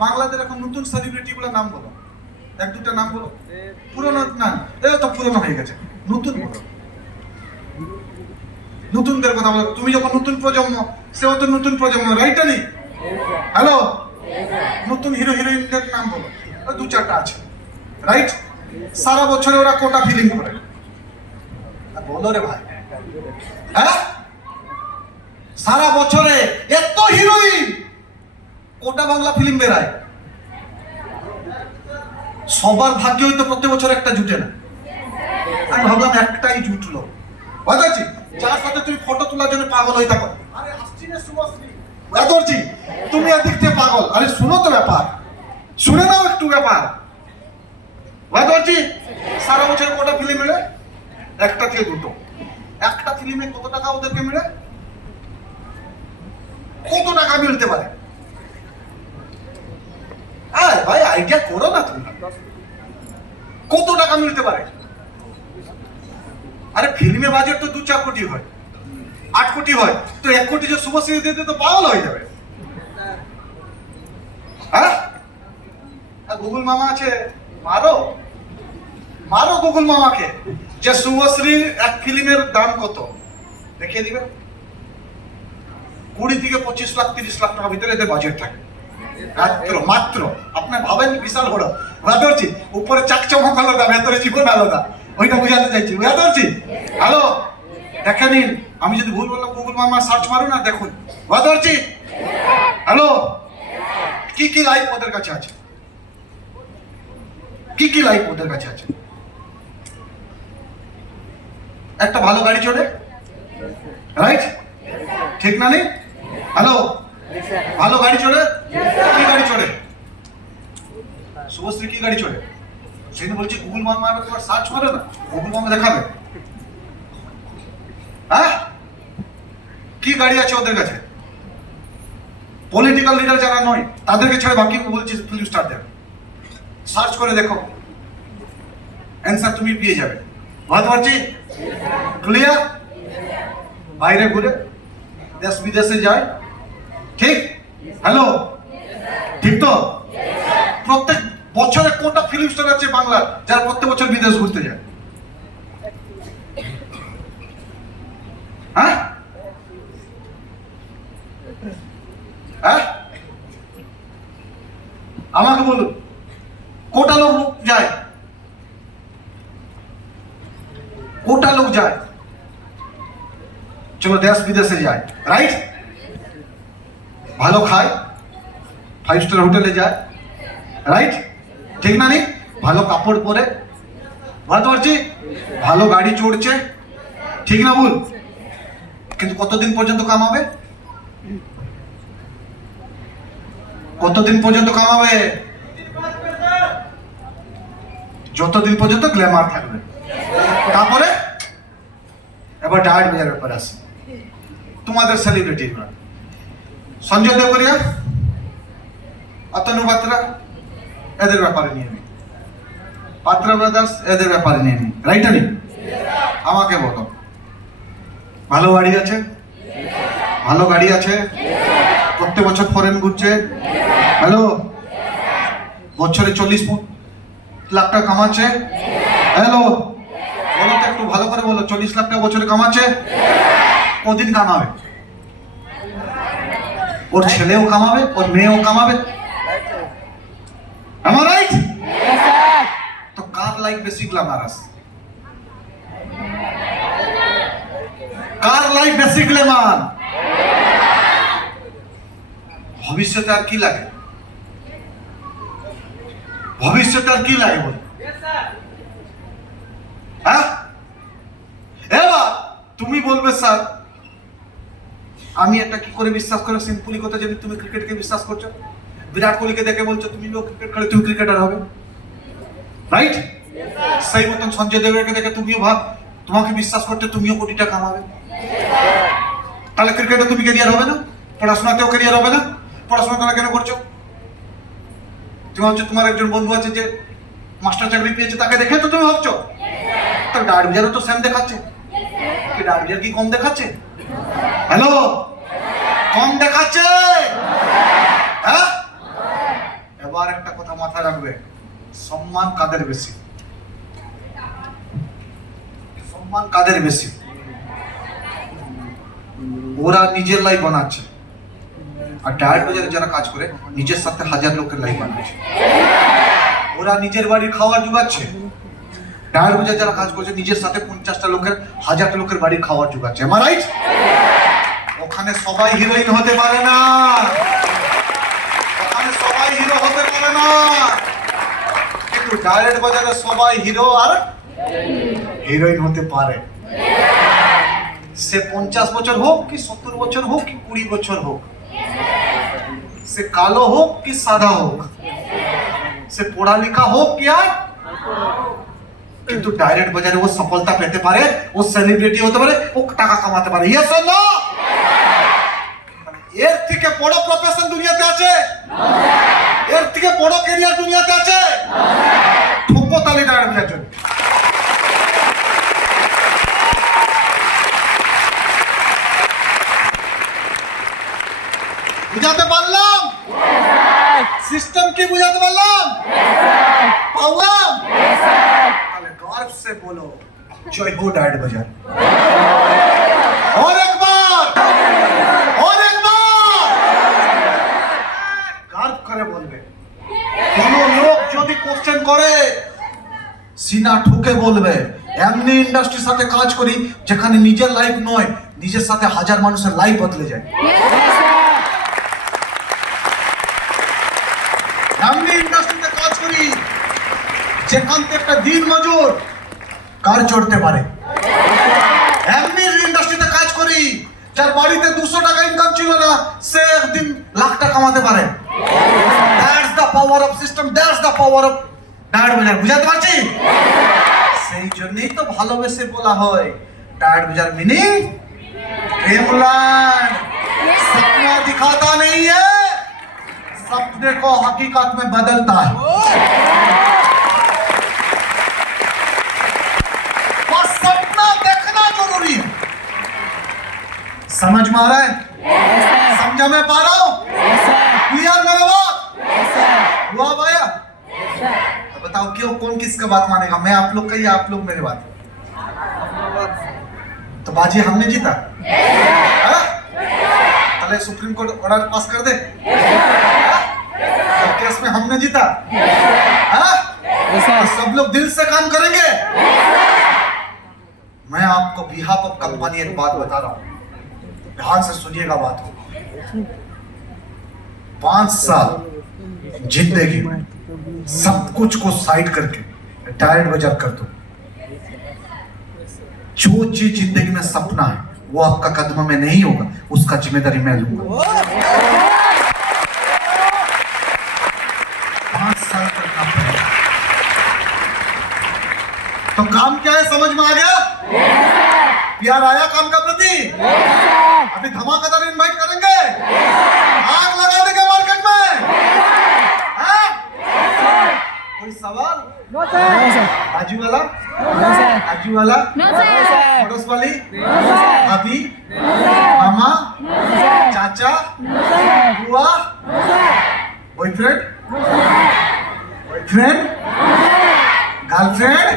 বাংলাদেশ এখন নতুন সেলিব্রিটি গুলোর নাম বলো, এক দুটা নাম বলো। পুরনো না, এটা তো পুরনো হয়ে গেছে, নতুন বলো। নতুনদের কথা বলো। তুমি যখন নতুন প্রজন্ম, সেও তো নতুন প্রজন্ম, রাইট? নেই? হ্যালো, নতুন হিরো হিরোইনদের নাম বলো। দু চারটা আছে, রাইট? সারা বছরে ওরা কোটা ফিল্ম করে, বলো রে ভাই। হ্যাঁ, সারা বছরে এত হিরোইন, কোটা বাংলা ফিল্ম বেরায়। সবার ভাগ্য হয়তো প্রত্যেক বছর একটা জুটে না। আমি ভাবলাম একটাই জুটলো, বুঝেছি? যার সাথে তুমি ফটো তোলার জন্য পাগল হয়ে থাকো। আরে আসছি না শুভশ্রী, বুঝেছি? তুমি এদিক থেকে পাগল। আরে শুনো তো ব্যাপার, শুনে নাও একটু ব্যাপার, বুঝেছি? সারা বছর কোটা ফিল্ম মেলে, একটা থেকে দুটো। একটা ফিল্মে কত টাকা ওদেরকে মিলে? কত টাকা মিলতে পারে? ভাই আইডিয়া করো না তুমি, কত টাকা মিলতে পারে? আরে ফিল্মে বাজেট তো 2-4 কোটি হয়, 8 কোটি হয়, তো 1 কোটি যে শুভশ্রী দিতে তো পাগল হয়ে যাবে। হ্যাঁ, গুগল মামা আছে, মারো মারো গুগল মামাকে, যে শুভশ্রীর এক ফিল্মের দাম কত দেখিয়ে দিবে। 20 থেকে 25 লাখ 30 লাখ টাকা ভিতরে এদের বাজেট থাকে মাত্র। মাত্র আপনি ভাবেন বিশাল বড়, বুঝতে পারছি? উপরে চাকচমক আলাদা, ভেতরে জীবন আলাদা, ওইটা বুঝাতে চাইছি, বুঝতে পারছি? হ্যালো, দেখে নিন। আমি যদি ভুল বললাম গুগল মামা সার্চ মারুন না, দেখুন, বুঝতে পারছি? হ্যালো, কি কি লাইফ ওদের কাছে আছে, কি কি লাইফ ওদের কাছে আছে। একটা ভালো গাড়ি চলে, রাইট? ঠিক না? নেই? হ্যালো, ভালো গাড়ি চলে। কি গাড়ি চলে? শুভশ্রী কি গাড়ি চলে? সেদিন বলছি গুগল মামা তোমার সার্চ করে না, গুগল মামা দেখাবে। হ্যাঁ, কি গাড়ি আছে ওদের কাছে? পলিটিক্যাল লিডার যারা নয় তাদেরকে ছেড়ে বাকি বলছি ফিল্ম স্টারদের সার্চ করে দেখো, অ্যান্সার তুমি পেয়ে যাবে, বুঝতে পারছি? ক্লিয়ার? বাইরে ঘুরে দেশ বিদেশে যায়, ঠিক? হ্যালো, ঠিক তো? প্রত্যেক বছরে কোটা ফিল্ম স্টার আছে বাংলার, যারা প্রত্যেক বছর বিদেশ ঘুরতে যায়। হ্যাঁ, হ্যাঁ, আমাকে বলুন, কোটা লোক যায়, কোটা লোক যায়, চলো দেশ বিদেশে যায়, রাইট? ভালো খায়, 5 স্টার হোটেলে যায়, রাইট? ঠিক না? নেই? ভালো কাপড় পরে, বুঝতে পারছি? ভালো গাড়ি চড়ছে, ঠিক না ভুল? কিন্তু কতদিন পর্যন্ত কামাবে? কতদিন পর্যন্ত কামাবে? যতদিন পর্যন্ত গ্ল্যামার থাকবে। তারপরে এবার ডায়েট বাজার ব্যাপার আসে। তোমাদের সেলিব্রিটি সঞ্জয় দেবরিয়া, অতনু বাত্রা, এদের ব্যাপারে নিয়ে নিই, পাত্রা ব্রাদার্স, এদের ব্যাপারে নিয়ে নিই, রাইট? নেই? আমাকে বলো, ভালো বাড়ি আছে, ভালো গাড়ি আছে, প্রত্যেক বছর ফরেন ঘুরছে, হ্যালো, বছরে 40 লাখ টাকা কামাচ্ছে, হ্যালো, বলো তো একটু ভালো করে বলো, 40 লাখ টাকা বছরে কামাচ্ছে? কদিন কামাবে? ওর ছেলেও কামাবে, ওর মেয়েও কামাবে, আমার রাইট? তো কার লাইফ বেশি গ্ল্যামারাস? কার লাইফ বেশি গ্ল্যামার? ভবিষ্যতে আর কি লাগে? ভবিষ্যতে আর কি লাগে বল? হ্যাঁ, এবার তুমি বলবে স্যার আমি এটা কি করে বিশ্বাস করে, সিম্পলি কথা, যদি তুমি ক্রিকেটকে বিশ্বাস করছো, বিরাট কোহলিকে দেখে বলছো তুমিও ক্রিকেট খেলে তুমি ক্রিকেটার হবে, রাইট? সেই মতন সঞ্জয় দেবকে দেখে তুমিও ভাব, তোমাকে বিশ্বাস করতে তুমিও কোটি টাকা কামাবে, তাহলে ক্রিকেটে তুমি ক্যারিয়ার হবে না? পড়াশোনাতেও ক্যারিয়ার হবে না? পড়াশোনা তাহলে কেন করছো? তুমি ভাবছো তোমার একজন বন্ধু আছে যে মাস্টার চাকরি পেয়েছে, তাকে দেখে তো তুমি ভাবছো? তার ডায়েট বাজারও তো সেম দেখাচ্ছে, কি ডায়েট বাজার কি কম দেখাচ্ছে? হ্যালো, কম দেখাচ্ছে? হ্যাঁ, এবার একটা কথা মাথায় রাখবে, সম্মান কাদের বেশি? সম্মান কাদের বেশি? ওরা নিজের লাইফ বানাচ্ছে, আর টায়ার বাজারে যারা কাজ করে নিজের সাথে হাজার লোকের লাইফ বানাচ্ছে। ওরা নিজের বাড়ির খাবার জোগাচ্ছে, টায়ার বাজারে যারা কাজ করছে নিজের সাথে 50টা লোকের 1000টা লোকের বাড়ির খাবার জোগাচ্ছে। M I right? ওখানে সবাই হিরোইন হতে পারে না, ওখানে সবাই হিরো হতে পারে না, কিন্তু ডাইরেক্ট বাজারে সবাই হিরো আর হিরোইন হতে পারে। সে 50 বছর হোক কি 70 বছর হোক কি 20 বছর হোক, সে কালো হোক কি সাদা হোক, সে পড়া লেখা হোক কি আর, কিন্তু ডাইরেক্ট বাজারে ও সফলতা পেতে পারে, ও সেলিব্রিটি হতে পারে, ও টাকা কামাতে পারে। Yes or no? এর থেকে বড় প্রফেশন দুনিয়াতে আছে? এর থেকে বড় ক্যারিয়ার দুনিয়াতে আছে? ঠোকো তালি ডাইরেক্ট বাজার জন্য। বুঝাতে পারলাম? সিস্টেম কি বুঝাতে পারলাম? পারলাম? তাহলে गर्व से बोलो जय हो डाइट बाजार। और एक बार गर्व करे बोलबे। কোন লোক যদি কোশ্চেন করে সিনা ঠুকে বলবে, এমনি ইন্ডাস্ট্রির সাথে কাজ করি যেখানে নিজের লাইফ নয়, নিজের সাথে হাজার মানুষের লাইফ বদলে যায়। এমনি ইন্ডাস্ট্রিতে কাজ করি যেখান থেকে একটা দিন মজুর কার চড়তে পারে। এমনি ইন্ডাস্ট্রিতে কাজ করি যার বাড়িতে 200 টাকা ইনকাম ছিল না, সে একদিন লাখ টাকা কামাতে পারে। That's the power of system, that's the power of diet বাজার। বুঝাতে পারছি? সেই জন্যই তো ভালোবেসে বলা হয় डाइट बाजार मीनिंग प्रेमलैंड। सपना दिखाता नहीं है, सपने को हकीकत में बदलता है। बस सपना देखना जरूरी है। समझ में आ रहा है? समझा मैं पा रहा हूं? क्लियर मेरा बात? हुआ भैया? बताओ क्यों, कौन किसका बात मानेगा? मैं आप लोग का या आप लोग मेरे बात? तो बाजी हमने जीता। ताले सुप्रीम कोर्ट ऑर्डर पास कर दे, तो केस में हमने जीता। तो सब लोग दिल से काम करेंगे। मैं आपको बिहाफ ऑफ कंपनी एक बात बता रहा हूं, ध्यान से सुनिएगा बात को। 5 साल जिंदगी में सब कुछ को साइड करके डाइट बाजार कर दो। जो चीज जिंदगी में सपना है वो आपका कदम में नहीं होगा, उसका जिम्मेदारी मैं लूंगा। 5 साल करना पड़ेगा। तो काम क्या है समझ में आ गया? प्यार आया काम का प्रति? अभी धमाकेदार इनवाइट करेंगे, आग लगा देंगे मार्केट में। कोई सवाल? आजू वाला? आजू वाला? पड़ोस वाली? अभी? मामा? चाचा? बुआ? बॉयफ्रेंड? गर्लफ्रेंड?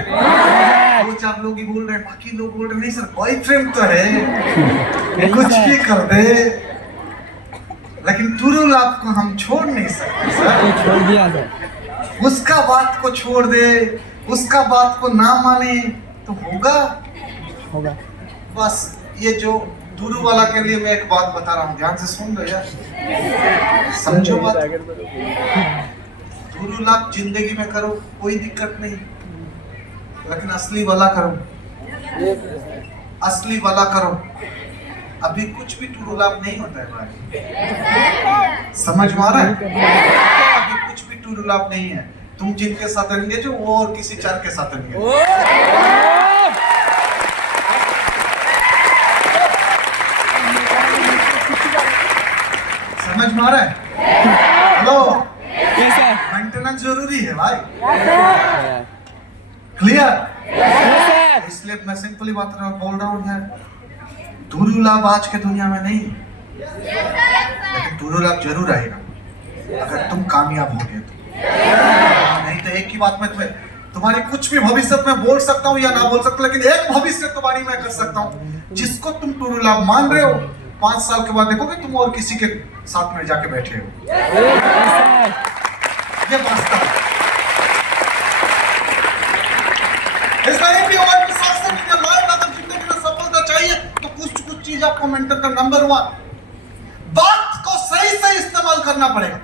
2-4 लोग ही बोल रहे हैं, बाकी लोग बोल रहे नहीं सर बॉयफ्रेंड तो है, कुछ भी कर दे, लेकिन तुरुल आपको हम छोड़ नहीं सकते सर। छोड़ दिया सर। उसका बात को छोड़ दे, उसका बात को ना माने तो होगा। बस ये जो दुरू वाला के लिए मैं एक बात बता रहा हूँ, ध्यान से सुन लो यार, समझो बात। दुरू लाभ जिंदगी में करो कोई दिक्कत नहीं, लेकिन असली वाला करो, असली वाला करो। अभी कुछ भी टूरू लाभ नहीं होता है भाई, समझ में आ रहा है? अभी कुछ भी टूरू लाभ नहीं है। तुम जिनके साथ रहेंगे जो वो और किसी 4 के साथ रहेंगे। समझ में आ रहा है? हेलो, मेंटेनेंस जरूरी है भाई। क्लियर? इसलिए मैं सिंपली बात बोल रहा हूँ यार, दुरू लाभ आज के दुनिया में नहीं, लेकिन दुरू लाभ जरूर आएगा अगर तुम कामयाब हो गए तो। नहीं तो एक ही बात में तुम्हारी कुछ भी भविष्य में बोल सकता हूँ या ना बोल सकता, लेकिन एक भविष्य तो वाणी मैं कर सकता हूँ, जिसको तुम ट्रू लव मान रहे हो 5 साल के बाद देखोगे तुम और किसी के साथ में जाके बैठे हो। ये वास्तव है। ऐसा एक भी और विश्वास से मुझे लाइफ अगर जिंदगी में सफलता चाहिए तो कुछ चीज आपको मेंटेन कर। नंबर 1, वक्त को सही इस्तेमाल करना पड़ेगा।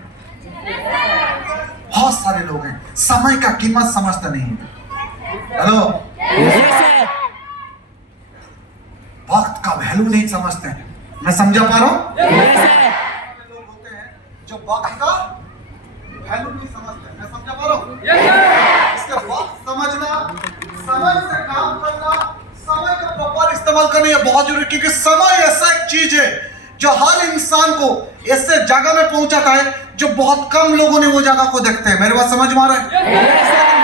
बहुत सारे लोग हैं समय का कीमत समझते नहीं है। हेलो, वक्त का वैल्यू नहीं समझते हैं। मैं समझा पा रहा हूं? लोग होते हैं जो वक्त का वैल्यू नहीं समझते। मैं समझा पा रहा हूं? इसका वक्त समझना, समय से काम करना, समय का प्रॉपर इस्तेमाल करना ये बहुत जरूरी है, क्योंकि समय ऐसा एक चीज है जो हर इंसान को ऐसे जगह में पहुंचाता है जो बहुत कम लोगों ने वो जगह को देखते हैं। मेरे बात समझ में आ रहा है?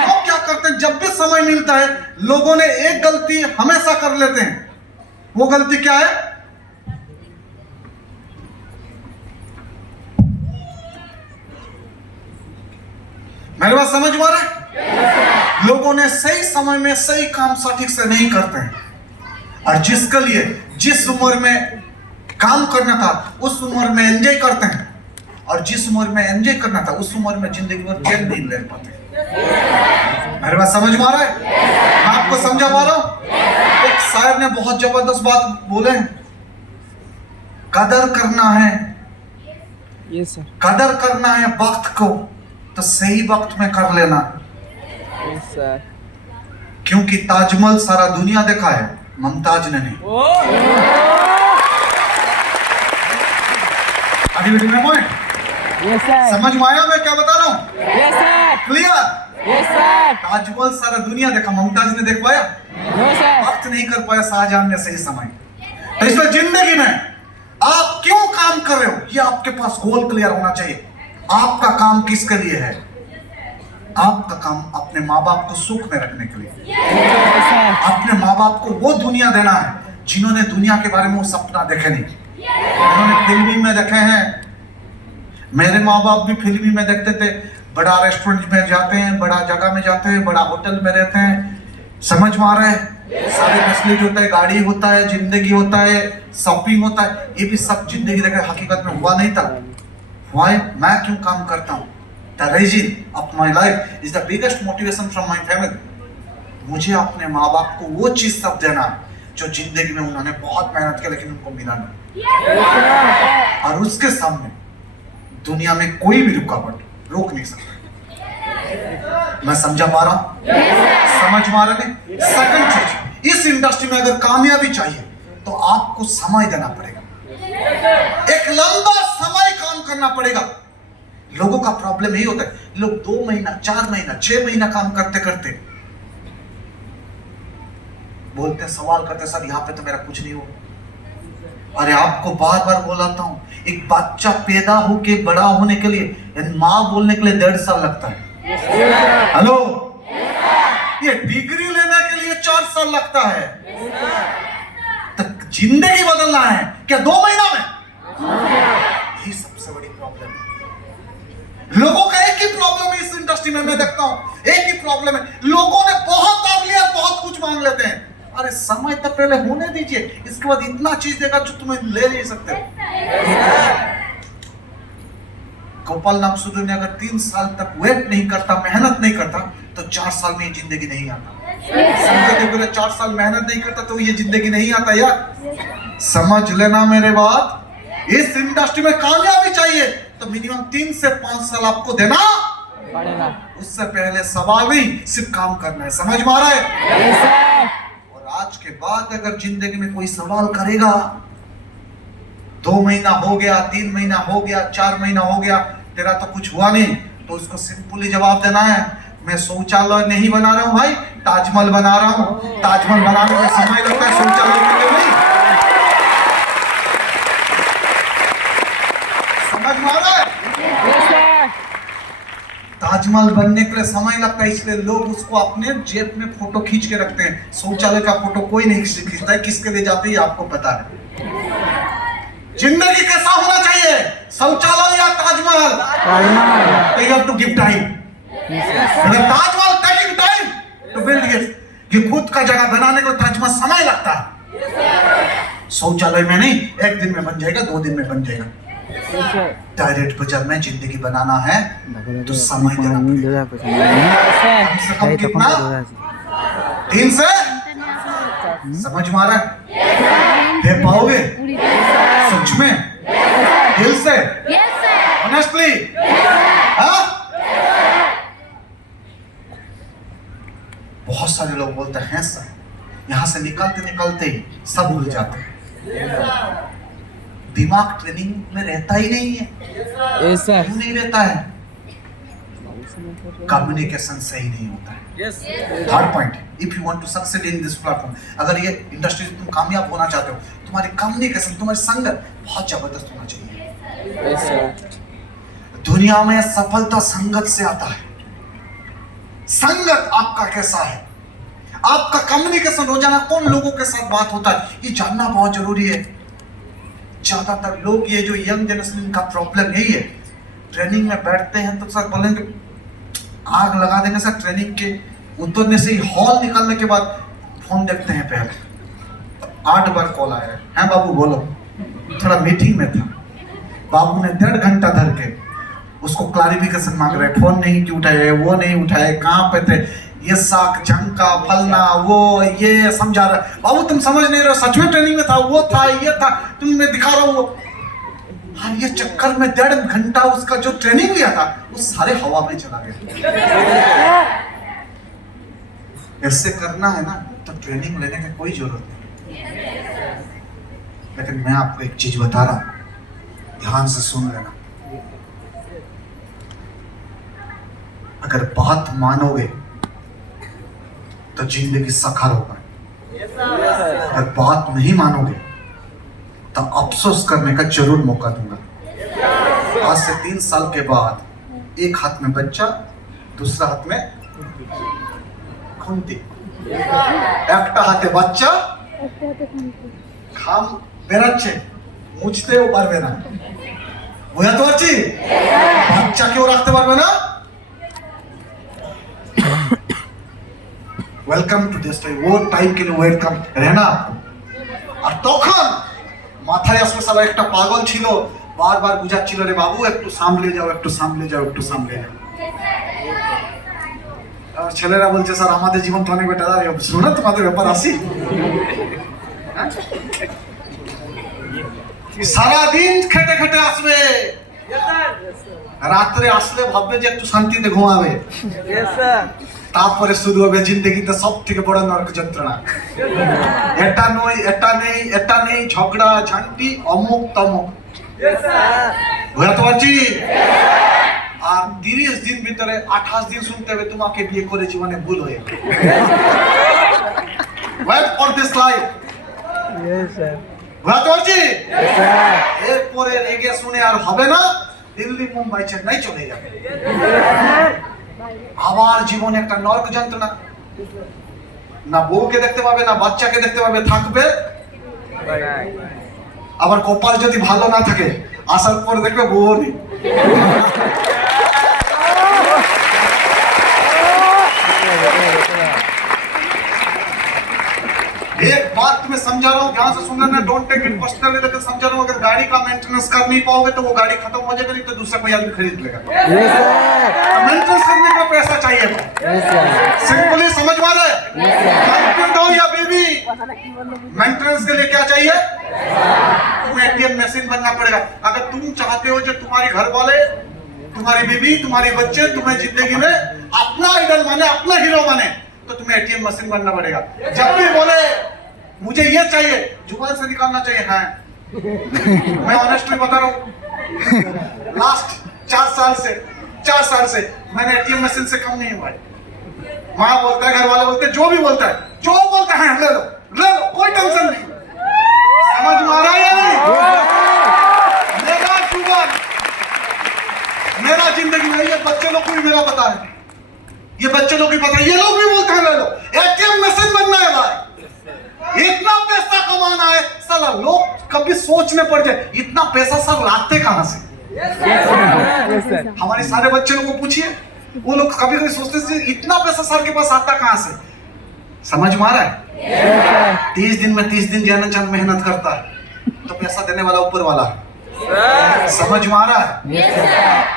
लोग क्या करते हैं, जब भी समय मिलता है लोगों ने एक गलती हमेशा कर लेते हैं। वो गलती क्या है? मेरे बात समझ में आ रहा है? लोगों ने सही समय में सही काम सटीक से नहीं करते हैं, और जिसके लिए जिस उम्र में काम करना था उस उम्र में एंजॉय करते हैं, और जिस उम्र में एंजॉय करना था उस उम्र में जिंदगी भर चैन नहीं ले पाते। मेरे बात समझ में आ रहा है? मैं आपको समझा पा रहा हूं? एक शायर ने बहुत जबरदस्त बात बोले हैं, कदर करना है, यस सर, कदर करना है वक्त को तो सही वक्त में कर लेना, यस सर। क्योंकि ताजमहल सारा दुनिया देखा है, मुमताज ने नहीं। यस सर, समझ में आया मैं क्या बता रहा हूँ? Yes sir, clear? Yes sir, Taj Mahal सारा दुनिया देखा, मुमताज ने देख पाया? No sir. वक्त नहीं कर पाया शाहजहां ने सही समय। तो इसलिए जिंदगी में आप क्यों काम कर रहे हो, ये आपके पास गोल क्लियर होना चाहिए। आपका काम किसके लिए है? आपका काम अपने माँ बाप को सुख में रखने के लिए, अपने माँ बाप को वो दुनिया देना है जिन्होंने दुनिया के बारे में वो सपना देखे नहीं, उन्होंने फिल्मी में देखे हैं। मेरे माँ बाप भी फिल्मी में देखते थे, बड़ा रेस्टोरेंट में जाते हैं, बड़ा जगह में जाते हैं, बड़ा होटल में रहते हैं। समझ में आ रहा है? सारे फैसिलिटी होता है, गाड़ी होता है, जिंदगी होता है, शॉपिंग होता है, ये भी सब जिंदगी देखे हकीकत में हुआ नहीं था। Why? मैं क्यों काम करता हूँ? The reason of my life is the biggest motivation from my family. मुझे अपने माँ बाप को वो चीज सब देना है जो जिंदगी में उन्होंने बहुत मेहनत की लेकिन उनको मिला नहीं, और उसके सामने दुनिया में कोई भी रुकावट रोक नहीं सकता। मैं समझा पा रहा हूँ? समझ में आ रहा नहीं? सेकंड चीज, इस इंडस्ट्री में अगर कामयाबी चाहिए तो आपको समय देना पड़ेगा, एक लंबा समय काम करना पड़ेगा। लोगों का प्रॉब्लम यही होता है, लोग 2 महीना 4 महीना 6 महीना काम करते करते बोलते, सवाल करते, सर यहाँ पे तो मेरा कुछ नहीं हुआ। अरे आपको बार बार बोलाता हूँ, एक बच्चा पैदा होके बड़ा होने के लिए, माँ बोलने के लिए 1.5 साल लगता है। हेलो, ये डिग्री लेने के लिए 4 साल लगता है। तो जिंदगी बदलना है क्या 2 महीना में? यही सबसे बड़ी प्रॉब्लम है। लोगों का एक ही प्रॉब्लम है इस इंडस्ट्री में, मैं देखता हूं एक ही प्रॉब्लम है, लोगों ने बहुत अगली और बहुत कुछ मांग लेते हैं। अरे समय तक पहले होने दीजिए, इसके बाद इतना चीज देगा जो तुम्हें ले नहीं सकते। गोपाल नाम सुधर ने अगर 3 साल तक वेट नहीं करता, मेहनत नहीं करता, तो 4 साल में ये जिंदगी नहीं आता। 4 साल मेहनत नहीं करता तो ये जिंदगी नहीं आता यार। समझ लेना मेरे बात, इस इंडस्ट्री में कामयाबी चाहिए तो मिनिमम 3 से 5 साल आपको देना पड़ेगा। उससे पहले सवाल नहीं, सिर्फ काम करना है। समझ में आ रहा है? और आज के बाद अगर जिंदगी में कोई सवाल करेगा, 2 महीना हो गया, 3 महीना हो गया, 4 महीना हो गया, तेरा तो कुछ हुआ नहीं, तो उसको सिंपली जवाब देना है, मैं शौचालय नहीं बना रहा हूं भाई, ताजमहल बना रहा हूं। ताजमहल बनाने में समय लगता है, शौचालय के लिए नहीं। समझ में आ रहा है? ताजमहल बनने के लिए समय लगता है, इसलिए लोग उसको अपने जेब में फोटो खींच के रखते हैं। शौचालय का फोटो कोई नहीं खींचता है, किसके लिए जाते हैं आपको पता है। जिंदगी कैसा होना चाहिए, शौचालय या Taj Mahal? You have to give time. अगर Taj Mahal taking time to build it, कि खुद का जगह बनाने को ताजमहल समय लगता है, शौचालय में नहीं, एक दिन में बन जाएगा, 2 दिन में बन जाएगा। डायरेक्ट बाजार में जिंदगी बनाना है तो समय देना पड़ेगा। कम से कम कितना? 3 से समझ मारा दे पाओगे? सच में दिल से ऑनेस्टली? हाँ? बहुत सारे लोग बोलते हैं सर, यहां से निकलते निकलते ही सब भूल जाते हैं। दिमाग ट्रेनिंग में रहता ही नहीं है। क्यों नहीं रहता है? कम्युनिकेशन सही नहीं होता है। Third point, if you want to succeed in this platform, अगर ये इंडस्ट्री में तुम कामयाब होना चाहते हो, तुम्हारी कम्युनिकेशन, तुम्हारी संगत बहुत जबरदस्त होना चाहिए। दुनिया में सफलता संगत से आता है। संगत आपका कैसा है, आपका कम्युनिकेशन रोजाना कौन लोगों के साथ बात होता है, ये जानना बहुत जरूरी है। ज्यादातर लोग, ये जो यंग जनरेशन का प्रॉब्लम यही है, ट्रेनिंग में बैठते हैं तो सर बोलेंगे, आग लगा देंगे सर, ट्रेनिंग के उतरने से ही हॉल निकलने के बाद फोन देखते हैं। पहले 8 बार कॉल आया है बाबू बोलो, थोड़ा मीटिंग में था, बाबू ने 1.5 घंटा धर के उसको क्लैरिफिकेशन मांग रहे, फोन नहीं क्यों उठाए, वो नहीं उठाए, कहाँ पे थे, ये साक झंका फलना वो ये समझा रहा। बाबू तुम समझ नहीं रहे, सच में ट्रेनिंग में था, वो था, ये था, तुम्हें दिखा रहा हूँ वो। हाँ, ये चक्कर में 1.5 घंटा उसका जो ट्रेनिंग लिया था वो सारे हवा में चला गया। ऐसे करना है ना तो ट्रेनिंग लेने की कोई जरूरत नहीं। लेकिन मैं आपको एक चीज बता रहा हूं, ध्यान से सुन लेना। अगर बात मानोगे तो जिंदगी सखर होगा, अगर बात नहीं मानोगे तो अफसोस करने का जरूर मौका दूंगा। आज से 3 साल के बाद एक हाथ में बच्चा, दूसरा हाथ में খুন্তি, একটা হাতে বাচ্চা খাম বেরাচ্ছে, মুছতেও পারবে না, বুঝতে পারছি? বাচ্চাকেও রাখতে পারবে না। ওয়েলকাম টু দিস টাইম, वो टाइम के लिए ওয়েলকাম रहना। আর তখন মাথায় আসলে সারা একটা পাগল ছিল, বারবার বুঝাচ্ছিল, রে বাবু একটু সামলে যাও, একটু সামলে যাও, একটু সামলে যাও। আর ছেলেরা বলছে স্যার আমাদের জীবন তো অনেক বেটার। আর শুনো তোমাদের ব্যাপার আসি, সারাদিন খেটে খেটে আসবে, রাত্রে আসলে ভাববে যে একটু শান্তিতে ঘুমাবে, তারপরে শুরু হবে জিন্দগিতে সব থেকে বড় নরক যন্ত্রণা। এটা নয়, এটা নেই, এটা নেই, ঝগড়া ঝান্টি, অমুক তমুক, বুঝতে পারছি? আর 30 দিন ভিতরে 28 দিন শুনতে হবে তোমাকে বিয়ে করে জীবনে ভুল হয়ে। Wait for this life. বুঝতে পারছি? এরপরে রেগে শুনে আর হবে না, দিল্লি মুম্বাই চেন্নাই চলে যাবে, আবার জীবনে একটা নরক যন্ত্রণা, না বউকে দেখতে পাবে না বাচ্চাকে দেখতে পাবে, থাকবে। আবার কপাল যদি ভালো না থাকে, আসার পর দেখবে বউ নেই। एक बात तुम्हें समझा रहा हूँ, ध्यान से सुनना, डोंट टेक इट पर्सनली, लेकिन समझा रहा हूँ, अगर गाड़ी का मेंटेनेंस कर नहीं पाओगे तो वो गाड़ी खत्म हो जाएगी, नहीं तो दूसरा कोई आदमी खरीद लेगा। मेंटेनेंस करने का पैसा चाहिए, सिंपली समझ पा रहे? या बेबी, मेंटेनेंस के लिए क्या चाहिए? तुम्हें एटीएम मशीन बनना पड़ेगा। अगर तुम चाहते हो जो तुम्हारी घर वाले, तुम्हारी बीवी, तुम्हारे बच्चे तुम्हें जिंदगी में अपना आइडल माने, अपना हीरो माने, तो तुम्हें एटीएम मशीन बनना पड़ेगा। जब भी बोले मुझे ये चाहिए, जुबान से निकालना चाहिए हाँ। मैं ऑनेस्टली बता रहा हूँ, लास्ट 4 साल से मैंने एटीएम मशीन से कम नहीं हुआ है। माँ बोलता है, घर वाले बोलते हैं, जो भी बोलता है, जो बोलता है ले लो, कोई टेंशन नहीं। समझ में आ रहा है या नहीं? मेरा जुबान, मेरा जिंदगी में, ये बच्चे लोग को भी मेरा पता है, ये बच्चे लोग भी पता है, ये लोग भी बोलते हैं ले लो, एटीएम मशीन बनना है भाई, इतना पैसा कमाना है। साला लोग कभी सोचने पड़ जाए, इतना पैसा सर लाते कहां से? हमारे सारे बच्चे लोग को पूछिए, वो लोग कभी कभी सोचते थे इतना पैसा सर के पास आता कहां से। समझ में आ रहा है? Yes, sir. 30 दिन में 30 दिन जैन चंद मेहनत करता है तो पैसा देने वाला ऊपर वाला है। समझ में आ रहा है? Yes, sir.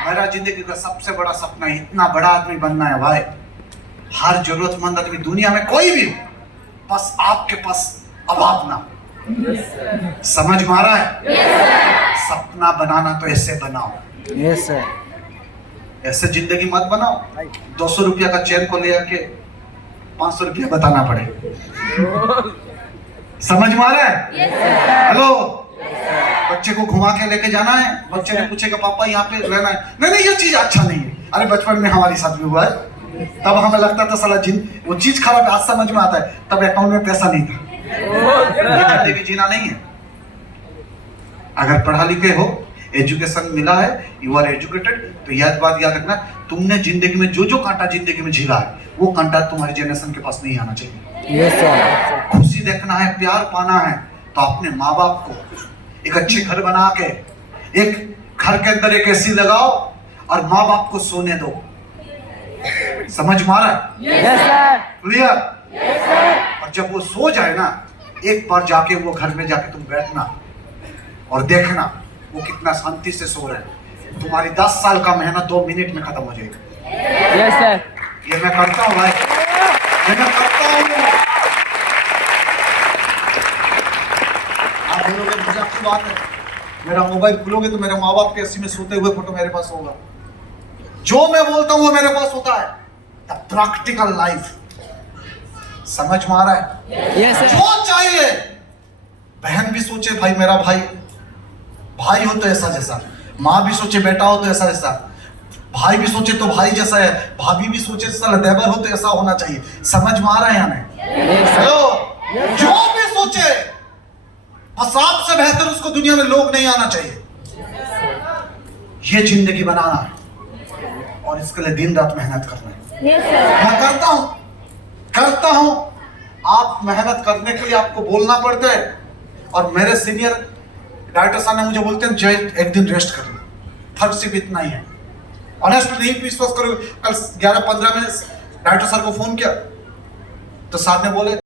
मेरा जिंदगी का सबसे बड़ा सपना है इतना बड़ा आदमी बनना है भाई। हर जरूरतमंद आदमी दुनिया में कोई भी हो, बस आपके पास अभाव ना। समझ में आ रहा है? सपना बनाना तो ऐसे बनाओ, Yes, sir. ऐसे जिंदगी मत बनाओ 200 रुपया का चेन को ले आके 500 रुपया बताना पड़े। समझ में आ रहा है? हेलो, बच्चे को घुमा के लेके जाना है, बच्चे ने पूछेगा पापा यहाँ पे रहना है, नहीं नहीं ये चीज अच्छा नहीं है। अरे बचपन में हमारे साथ भी हुआ है, तब हमें लगता था साला वो चीज खराब है, आज समझ में आता है तब अकाउंट में पैसा नहीं था। ये जिंदगी जीना नहीं है। अगर पढ़ा लिखे हो, एजुकेशन मिला है, यू आर एजुकेटेड, तो यह बात याद रखना, तुमने जिंदगी में जो जो कांटा जिंदगी में झीला है वो कांटा तुम्हारी जनरेशन के पास नहीं आना चाहिए। Yes, sir. खुशी देखना है, प्यार पाना है तो अपने माँ बाप को एक अच्छे घर बना के, एक घर के अंदर एक एसी लगाओ और माँ बाप को सोने दो। समझ में आ रहा है? Yes, sir. क्लियर? और जब वो सो जाए ना, एक बार जाके वो घर में जाके तुम बैठना और देखना वो कितना शांति से सो रहे हैं। तुम्हारी 10 साल का मेहनत 2 मिनट में खत्म हो जाएगा। Yes, sir. ये मैं करता हूँ भाई, ये मैं करता हूँ। आप बोलोगे मजाक की बात है, मेरा मोबाइल खुलोगे तो मेरे माँ बाप के अस्सी में सोते हुए फोटो मेरे पास होगा। जो मैं बोलता हूँ वो मेरे पास होता है। The practical life. समझ में आ रहा है? Yes, sir. जो चाहिए, बहन भी सोचे भाई मेरा भाई हो तो ऐसा जैसा, माँ भी सोचे बेटा हो तो ऐसा जैसा, भाई भी सोचे तो भाई जैसा है, भाभी भी सोचे साला देवर हो तो ऐसा होना चाहिए। समझ में आ रहा है या नहीं? Yes, sir. हेलो, जो भी सोचे बस आपसे बेहतर उसको दुनिया में लोग नहीं आना चाहिए। ये जिंदगी बनाना है और इसके लिए दिन रात मेहनत करना है। Yes, sir. मैं करता हूं। आप मेहनत करने के लिए आपको बोलना पड़ता है। और मेरे सीनियर डायरेक्टर साहब ने मुझे बोलते हैं जय एक दिन रेस्ट कर लो, फर्क सिर्फ इतना ही है। ऑनेस्टली नहीं विश्वास करोगे, कल 11:15 में डायरेक्टर सर को फोन किया तो साहब ने बोले